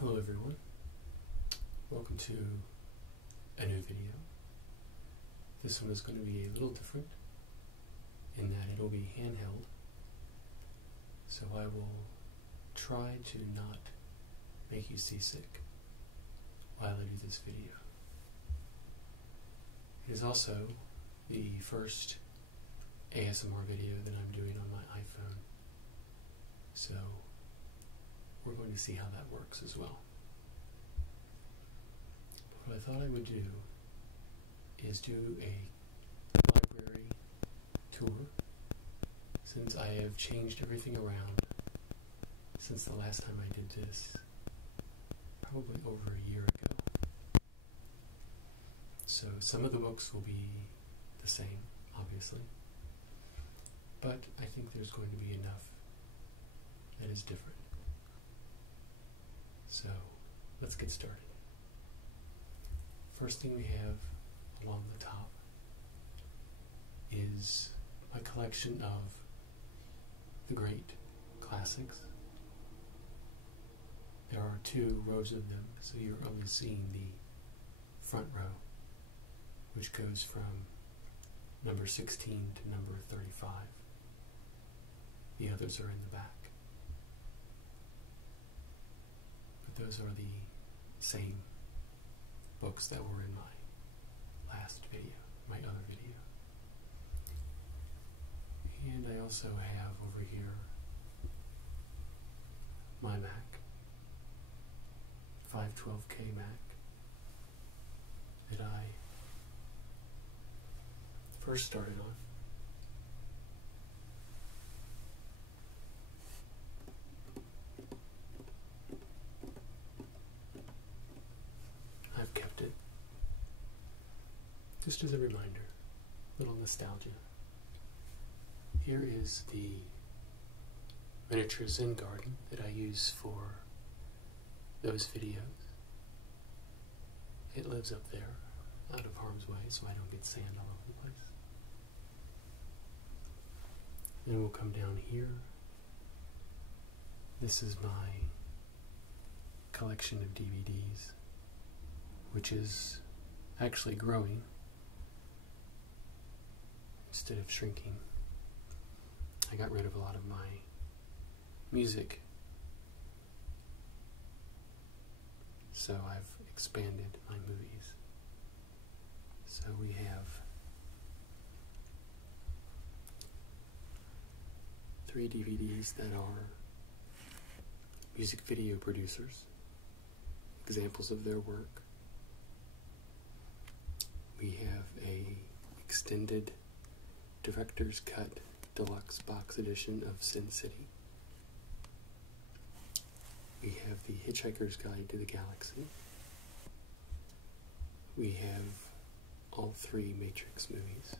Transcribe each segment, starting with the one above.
Hello everyone, welcome to a new video. This one is going to be a little different in that it'll be handheld, so I will try to not make you seasick while I do this video. It is also the first ASMR video that I'm doing on my iPhone, so we're going to see how that works as well. What I thought I would do is do a library tour, since I have changed everything around since the last time I did this, probably over a year ago. So some of the books will be the same, obviously, but I think there's going to be enough that is different. So, let's get started. First thing we have along the top is my collection of the great classics. There are 2 rows of them, so you're only seeing the front row, which goes from number 16 to number 35. The others are in the back. Those are the same books that were in my last video, my other video. And I also have over here my Mac, 512K Mac, that I first started on. Just as a reminder, little nostalgia. Here is the miniature Zen garden that I use for those videos. It lives up there, out of harm's way, so I don't get sand all over the place. Then we'll come down here. This is my collection of DVDs, which is actually growing instead of shrinking. I got rid of a lot of my music, so I've expanded my movies. So we have 3 DVDs that are music video producers, examples of their work. We have a extended Director's Cut Deluxe Box Edition of Sin City. We have the Hitchhiker's Guide to the Galaxy. We have all 3 Matrix movies.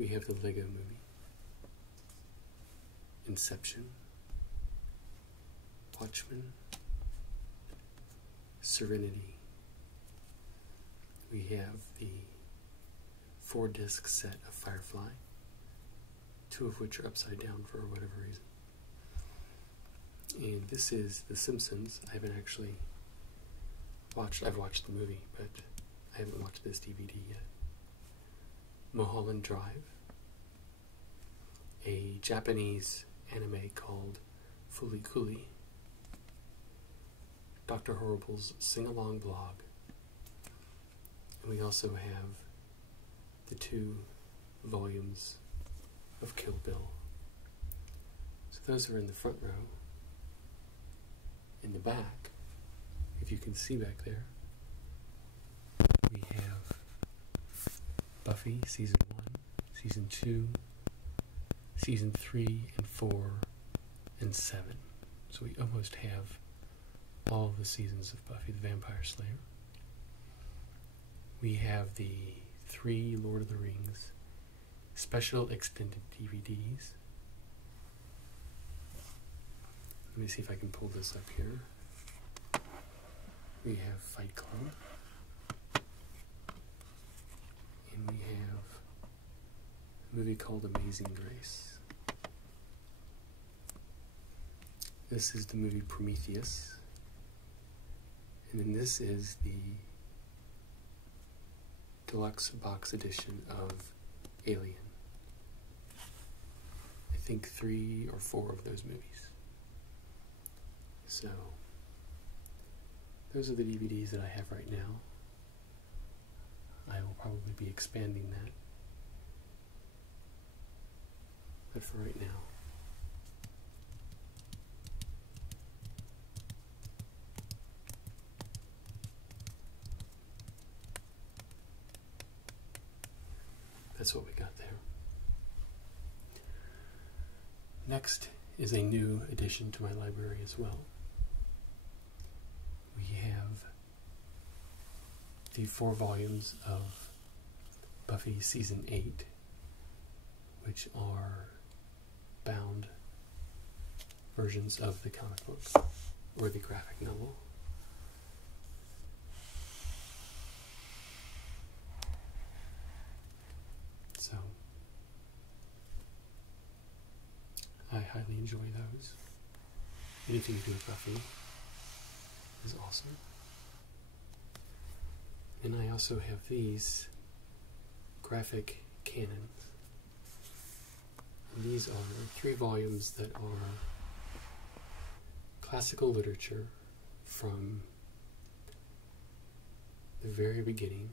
We have the Lego Movie, Inception, Watchmen, Serenity. We have the 4-disc set of Firefly, 2 of which are upside down for whatever reason. And this is The Simpsons. I haven't actually watched, I've watched the movie, but I haven't watched this DVD yet. Mulholland Drive, a Japanese anime called Fooly Cooly, Dr. Horrible's sing-along blog, and we also have the 2 volumes of Kill Bill. So those are in the front row. In the back, if you can see back there, we have Buffy Season 1, Season 2, Season 3 and 4, and 7. So we almost have all of the seasons of Buffy the Vampire Slayer. We have the 3 Lord of the Rings special extended DVDs. Let me see if I can pull this up here. We have Fight Club. And we have a movie called Amazing Grace. This is the movie Prometheus. And then this is the deluxe box edition of Alien. I think 3 or 4 of those movies. So, those are the DVDs that I have right now. I will probably be expanding that. But for right now, that's what we got there. Next is a new addition to my library as well. We have the 4 volumes of Buffy Season 8, which are bound versions of the comic book or the graphic novel. So, I highly enjoy those. Anything to do with Buffy is awesome. And I also have these graphic canons. And these are 3 volumes that are classical literature from the very beginning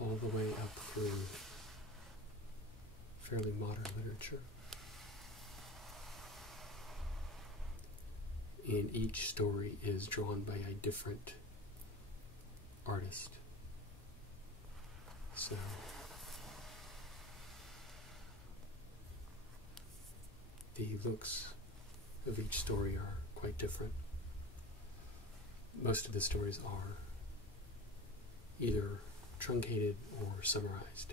all the way up through fairly modern literature. And each story is drawn by a different artist. So, the looks of each story are quite different. Most of the stories are either truncated or summarized,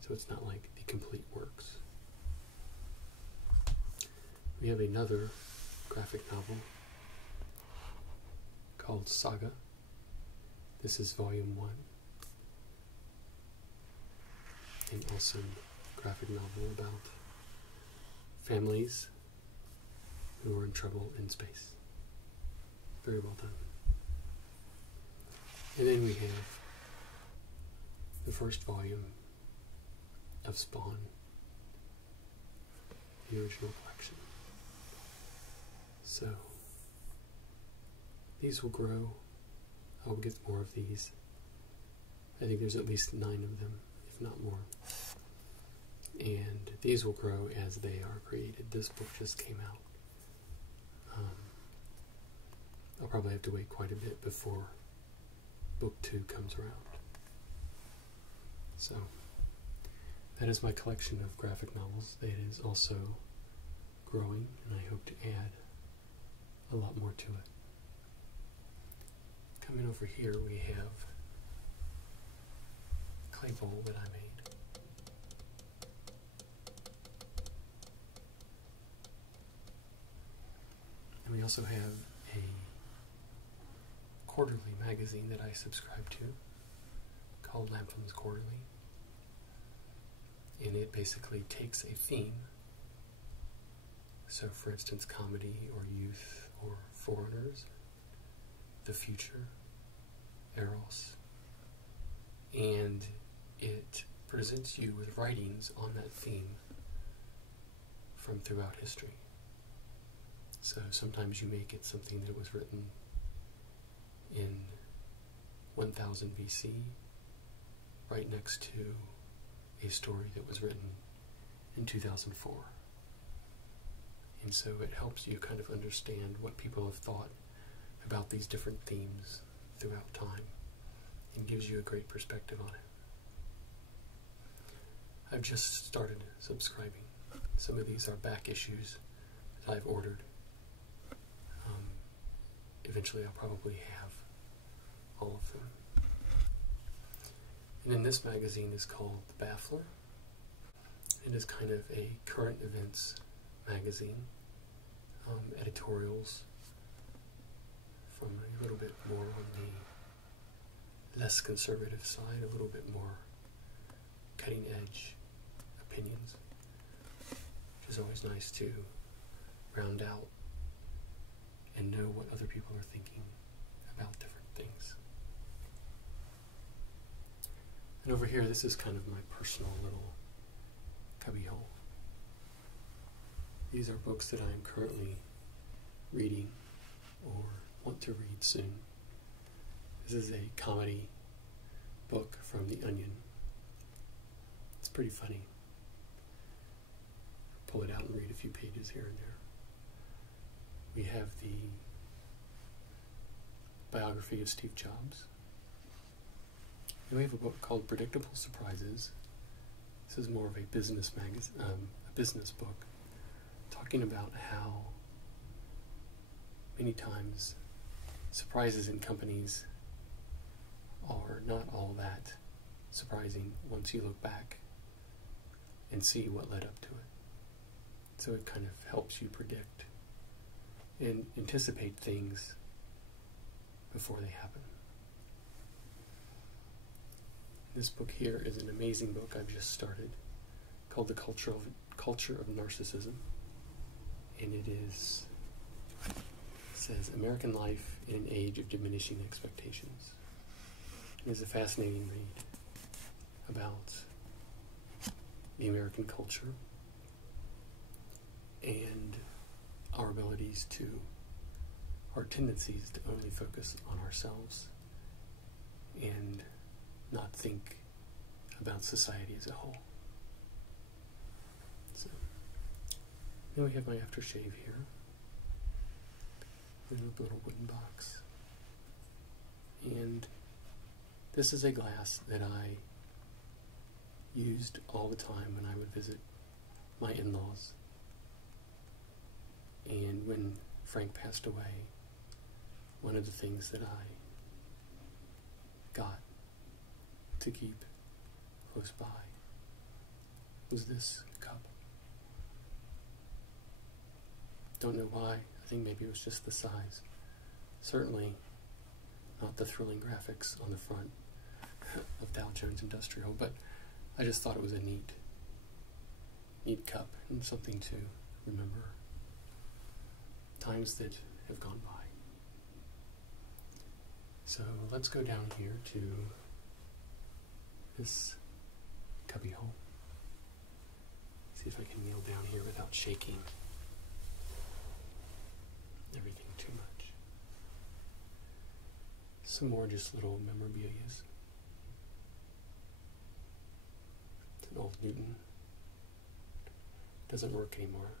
so it's not like the complete works. We have another graphic novel called Saga. This is volume 1. An awesome graphic novel about families who are in trouble in space. Very well done. And then we have the first volume of Spawn, the original collection. So, these will grow. I'll get more of these. I think there's at least 9 of them, if not more. And these will grow as they are created. This book just came out. I'll probably have to wait quite a bit before book 2 comes around. So, that is my collection of graphic novels. It is also growing, and I hope to add a lot more to it. Coming over here, we have a clay bowl that I made. And we also have a quarterly magazine that I subscribe to called Nephrons Quarterly. And it basically takes a theme. So, for instance, comedy or youth or foreigners, the future, Eros, and it presents you with writings on that theme from throughout history. So sometimes you may get something that was written in 1000 BC right next to a story that was written in 2004. And so it helps you kind of understand what people have thought about these different themes throughout time and gives you a great perspective on it. I've just started subscribing. Some of these are back issues that I've ordered. Eventually I'll probably have all of them. And then this magazine is called The Baffler. It is kind of a current events magazine. Editorials from a little bit more on the less conservative side, a little bit more cutting edge opinions, which is always nice to round out and know what other people are thinking about different things. And over here, this is kind of my personal little cubbyhole. These are books that I am currently reading or want to read soon. This is a comedy book from The Onion. It's pretty funny. Pull it out and read a few pages here and there. We have the biography of Steve Jobs. And we have a book called Predictable Surprises. This is more of a business book, talking about how many times surprises in companies are not all that surprising once you look back and see what led up to it. So it kind of helps you predict and anticipate things before they happen. This book here is an amazing book I've just started called The Culture of Narcissism. And it says American Life in an Age of Diminishing Expectations. It is a fascinating read about the American culture and our abilities to, our tendencies to only focus on ourselves and not think about society as a whole. So, then we have my aftershave here. In a little wooden box. And this is a glass that I used all the time when I would visit my in-laws. And when Frank passed away, one of the things that I got to keep close by was this cup. Don't know why. I think maybe it was just the size. Certainly not the thrilling graphics on the front of Dow Jones Industrial, but I just thought it was a neat cup and something to remember times that have gone by. So let's go down here to this cubbyhole. See if I can kneel down here without shaking everything too much. Some more just little memorabilias. It's an old Newton. Doesn't work anymore.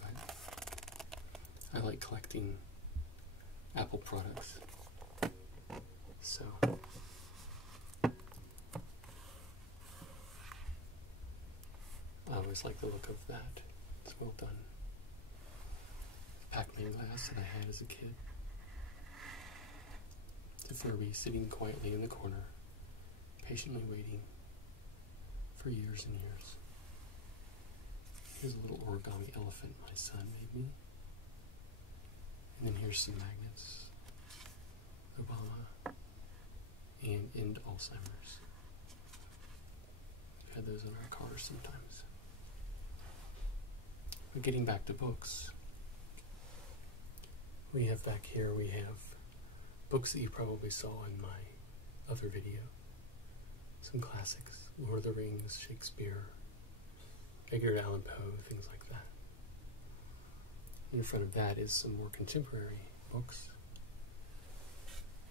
But I like collecting Apple products. So I always like the look of that. It's well done. Pac-Man glass that I had as a kid. The Furby sitting quietly in the corner, patiently waiting for years and years. Here's a little origami elephant my son made me. And then here's some magnets. Obama and End Alzheimer's. We've had those in our cars sometimes. But getting back to books, we have back here, we have books that you probably saw in my other video. Some classics, Lord of the Rings, Shakespeare, Edgar Allan Poe, things like that. And in front of that is some more contemporary books.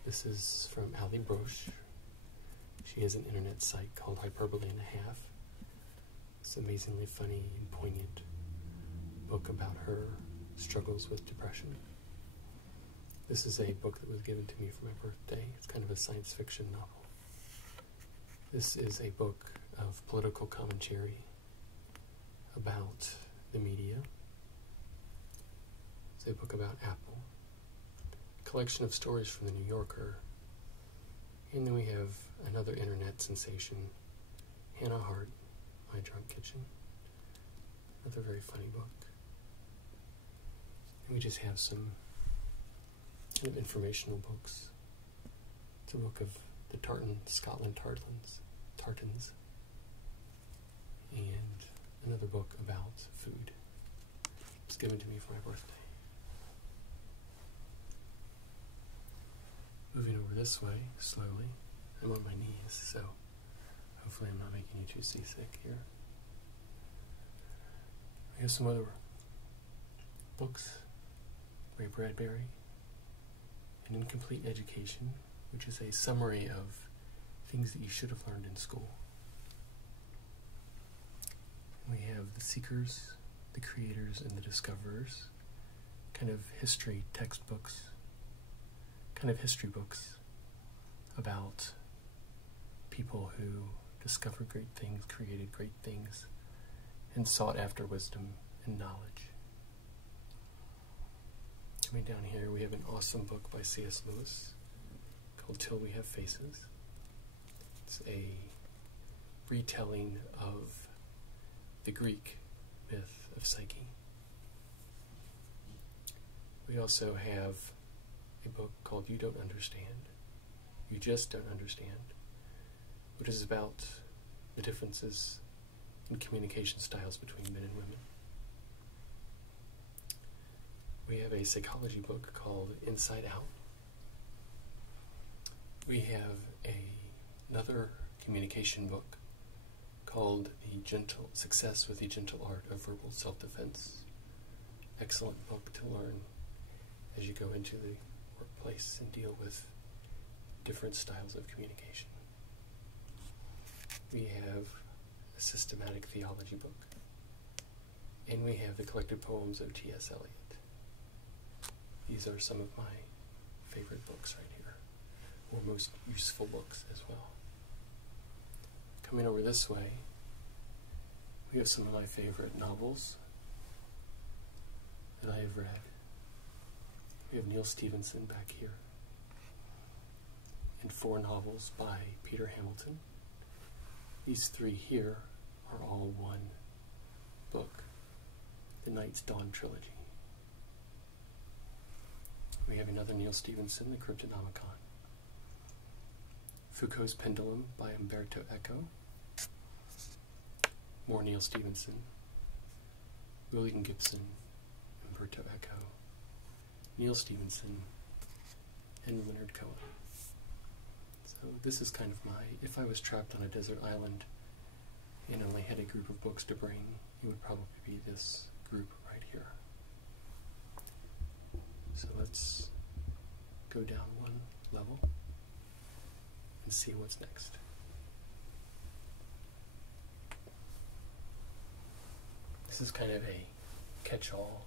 This is from Ali Broche. She has an internet site called Hyperbole and a Half. It's an amazingly funny and poignant book about her struggles with depression. This is a book that was given to me for my birthday. It's kind of a science fiction novel. This is a book of political commentary about the media. It's a book about Apple. A collection of stories from the New Yorker. And then we have another internet sensation, Hannah Hart, My Drunk Kitchen. Another very funny book. And we just have some kind of informational books. It's a book of the Scotland Tartans, and another book about food. It was given to me for my birthday. Moving over this way, slowly. I'm on my knees, so hopefully I'm not making you too seasick here. We have some other books. Ray Bradbury, An Incomplete Education, which is a summary of things that you should have learned in school. We have The Seekers, The Creators, and The Discoverers, kind of history textbooks, kind of history books about people who discovered great things, created great things, and sought after wisdom and knowledge. Coming down here, we have an awesome book by C.S. Lewis called Till We Have Faces. It's a retelling of the Greek myth of Psyche. We also have a book called You Don't Understand, You Just Don't Understand, which is about the differences in communication styles between men and women. We have a psychology book called Inside Out. We have another communication book called Success with the Gentle Art of Verbal Self-Defense. Excellent book to learn as you go into the workplace and deal with different styles of communication. We have a systematic theology book. And we have the collected poems of T.S. Eliot. These are some of my favorite books right here, or most useful books as well. Coming over this way, we have some of my favorite novels that I have read. We have Neil Stevenson back here, and 4 novels by Peter Hamilton. These 3 here are all one book, the Night's Dawn trilogy. We have another Neil Stevenson, The Cryptonomicon. Foucault's Pendulum by Umberto Eco. More Neil Stevenson. William Gibson, Umberto Eco, Neil Stevenson, and Leonard Cohen. So this is kind of my, if I was trapped on a desert island and only had a group of books to bring, it would probably be this group right here. So let's go down one level and see what's next. This is kind of a catch-all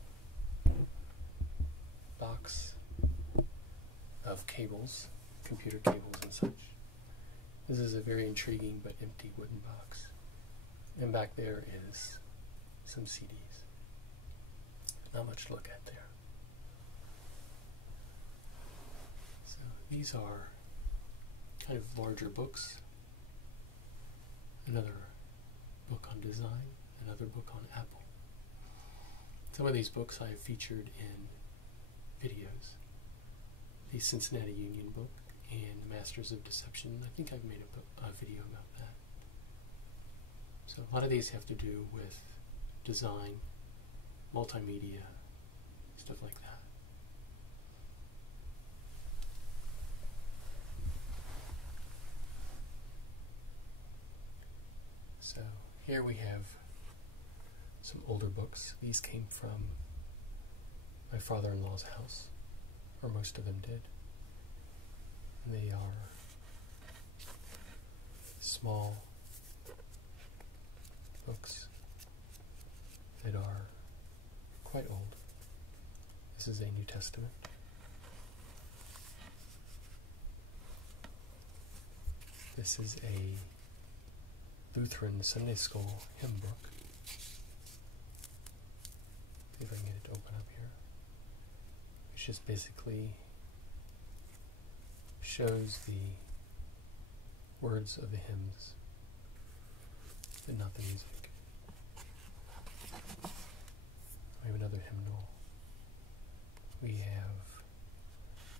box of cables, computer cables and such. This is a very intriguing but empty wooden box. And back there is some CDs. Not much to look at there. So these are kind of larger books. Another book on design, another book on Apple. Some of these books I have featured in videos. The Cincinnati Union book and the Masters of Deception. I think I've made a video about that. So a lot of these have to do with design, multimedia, stuff like that. So here we have some older books. These came from my father-in-law's house, or most of them did. And they are small books that are quite old. This is a New Testament. This is a Lutheran Sunday School hymn book. See if I can get it to open up here. Which just basically shows the words of the hymns, but not the music. We have another hymnal. We have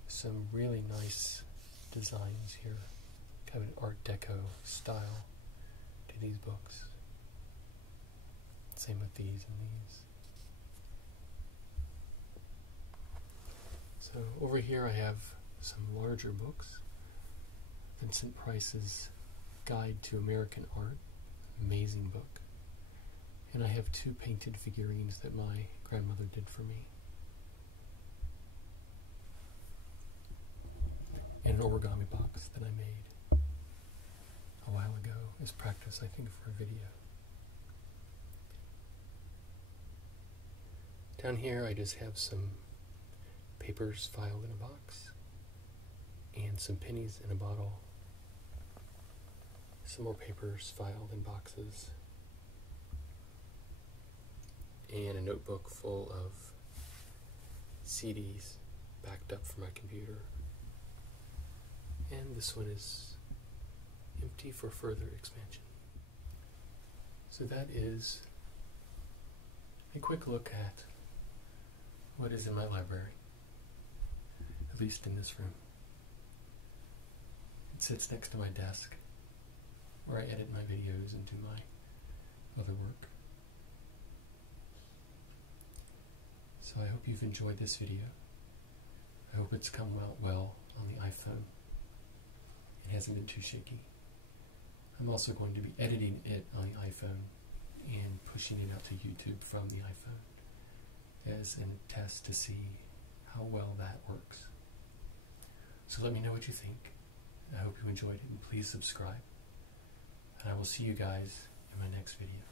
some really nice designs here have an Art Deco style to these books. Same with these and these. So over here I have some larger books. Vincent Price's Guide to American Art, amazing book. And I have 2 painted figurines that my grandmother did for me. And an origami box that I made a while ago as practice, I think, for a video. Down here I just have some papers filed in a box and some pennies in a bottle. Some more papers filed in boxes. And a notebook full of CDs backed up from my computer. And this one is empty for further expansion. So that is a quick look at what is in my library, at least in this room. It sits next to my desk where I edit my videos and do my other work. So I hope you've enjoyed this video. I hope it's come out well on the iPhone. It hasn't been too shaky. I'm also going to be editing it on the iPhone and pushing it out to YouTube from the iPhone as a test to see how well that works. So let me know what you think. I hope you enjoyed it, and please subscribe. And I will see you guys in my next video.